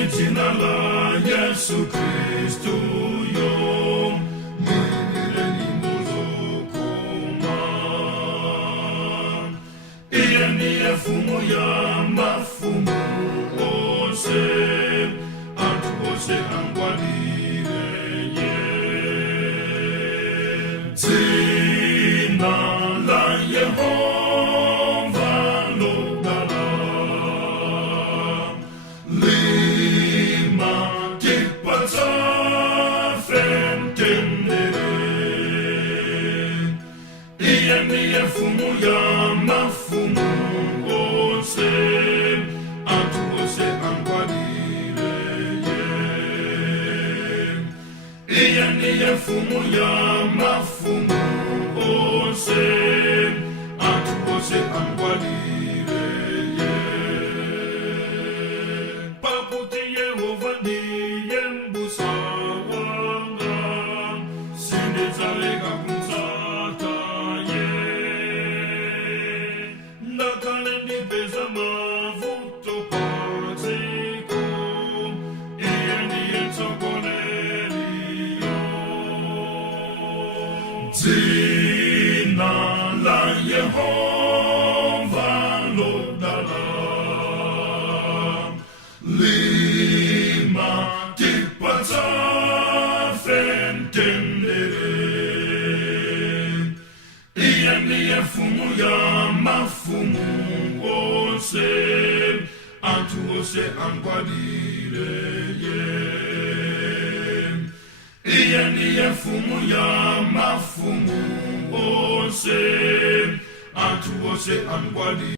jina la Yesu Kristo yo mwilile nimuzokoma. Iye niye fumu ya mafumu ose, antu ose angwadire ye. Jina la Yehova lodala, lima kipata fentendere. Iye niye fumu ya mafumu ose, antu ose angwadire ye. Iye niye fumu ya mafumu ose, antu ose angwadire ye. Pakuti Yehova ndiye mbusa wanga, sindizaleka kumsata ye. Ndakale ndipeza mavuto paziko, iye ndiye mtsogoleri yo. Jina la Yehova lodala, lima kipata fentendere. Iye niye fumu ya mafumu ose, antu ose angwadire ye. Iye niye fumu ya mafumu ose, antu ose angwadire.